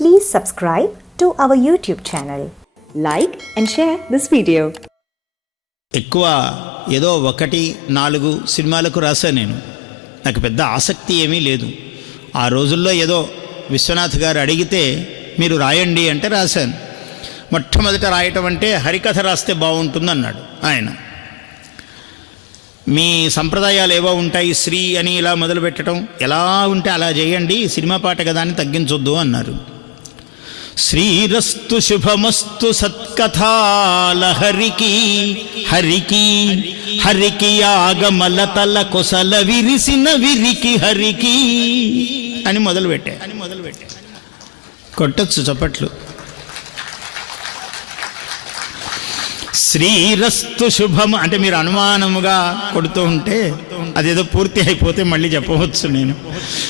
Please subscribe to our YouTube channel. Like and share this video. ఎక్కువ ఏదో ఒకటి నాలుగు సినిమాలకు రాశా నేను. నాకు పెద్ద ఆసక్తి ఏమీ లేదు. ఆ రోజుల్లో ఏదో విశ్వనాథ్ గారు అడిగితే మీరు రాయండి అంటే రాశాను. మొట్టమొదట రాయటం అంటే హరికథ రాస్తే బాగుంటుంది అన్నాడు ఆయన. మీ సంప్రదాయాలు ఏవో ఉంటాయి శ్రీ అని ఇలా మొదలు పెట్టడం ఎలా ఉంటే అలా చేయండి సినిమా పాట కదా అని తగ్గించొద్దు అన్నారు. శ్రీరస్తు శుభమస్తు సత్కథాల హరికి హరికి హరికి ఆగమల తల కొసల విరిసిన విరికి హరికి. అని మొదలుపెట్టే. అని మొదలు పెట్టా కొట్టచ్చు చప్పట్లు. శ్రీరస్తు శుభం అంటే మీరు అనుమానముగా కొడుతూ ఉంటే అదేదో పూర్తి అయిపోతే మళ్ళీ చెప్పవచ్చు నేను.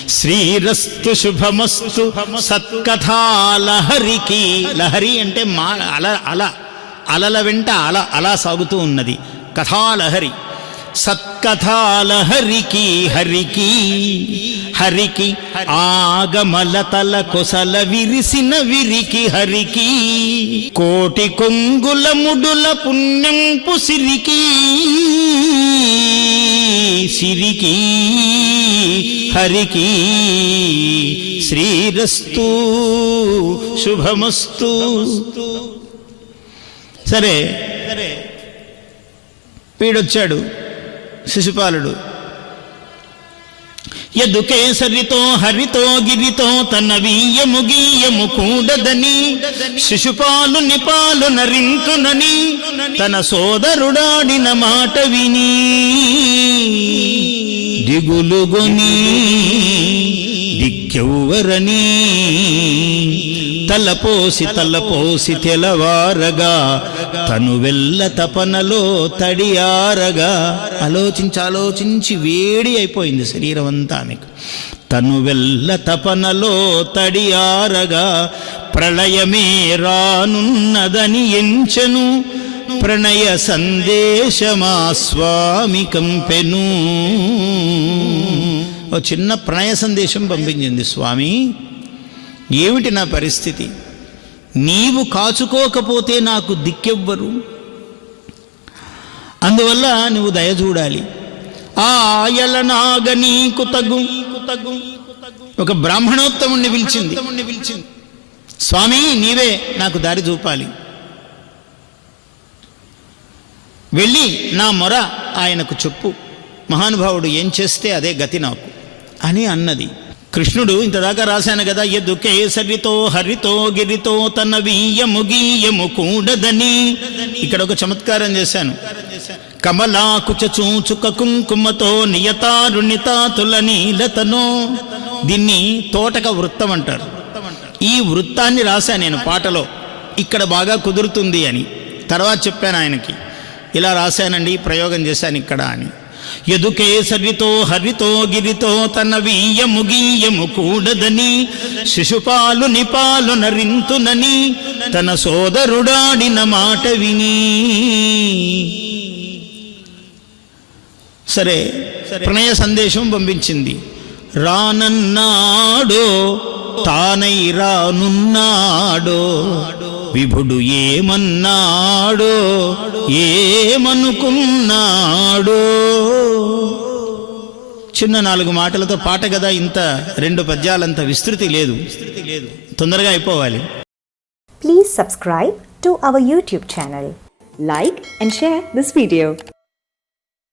శ్రీరస్తు శుభమస్తు సత్కథాలహరికి. లహరి అంటే మా అల అల అలల వెంట అల అలా సాగుతూ ఉన్నది. కథాలహరి. సత్కథాలహరికి హరికి హరికి ఆగమల తల కొసల విరిసిన విరికి హరికి కోటి కొంగుల ముడుల పుణ్యంపు సిరికి సిరికి హరికి శ్రీరస్తు శుభమస్తు. సరే సరే. వీడొచ్చాడు. శిశుపాలుడు. ఎదు కేసరితో హరితో గిరితో తన వీయము గీయము కూడదని శిశుపాలు నిపాలు నరింతునని తన సోదరుడాడిన మాట విని దిగులుగొని దిక్కెవ్వరని తలపోసి తలపోసి తెలవారగా తను వెళ్ళ తపనలో తడియారగా. ఆలోచించి ఆలోచించి వేడి అయిపోయింది శరీరం అంతా ఆమెకు. తను వెళ్ళ తపనలో తడియారగా ప్రళయమే రానున్నదని ఎంచెను. ప్రణయ సందేశమా స్వామి కంపెను. ఓ చిన్న ప్రణయ సందేశం పంపించింది స్వామి. ఏమిటి నా పరిస్థితి? నీవు కాచుకోకపోతే నాకు దిక్కెవ్వరు. అందువల్ల నువ్వు దయ చూడాలి. ఆయల నాగ నీకు తగు ఒక బ్రాహ్మణోత్తముణ్ణి పిలిచింది పిలిచింది. స్వామి నీవే నాకు దారి చూపాలి. వెళ్ళి నా మొర ఆయనకు చెప్పు. మహానుభావుడు ఏం చేస్తే అదే గతి నాకు అని అన్నది. కృష్ణుడు ఇంతదాకా రాశాను కదా ఎదు కేసరితో హరితో గిరితో తన వీయము గీయము కూడదని. ఇక్కడ ఒక చమత్కారం చేశాను. కమలా కుచచూచుక కుంకుమతో నియతారుణితాతుల నీలతను. దీన్ని తోటక వృత్తం అంటారు. ఈ వృత్తాన్ని రాశాను నేను పాటలో. ఇక్కడ బాగా కుదురుతుంది అని. తర్వాత చెప్పాను ఆయనకి. ఇలా రాశానండి ప్రయోగం చేశాను ఇక్కడ అని. ఎదుకేసరితో హరితో గిరితో తన వీయము గీయము కూడదని శిశుపాలు నిపాలు నరింతునని తన సోదరుడాడిన మాట విని. సరే ప్రణయ సందేశం పంపించింది. రానన్నాడో తానై రానున్నాడో విభుడు ఏమన్నాడో ఏమనుకున్నాడో. చిన్న నాలుగు మాటలతో పాట కదా ఇంత రెండు పద్యాలంత విస్తృతి లేదు. తొందరగా అయిపోవాలి. Please subscribe to our YouTube channel like and share this video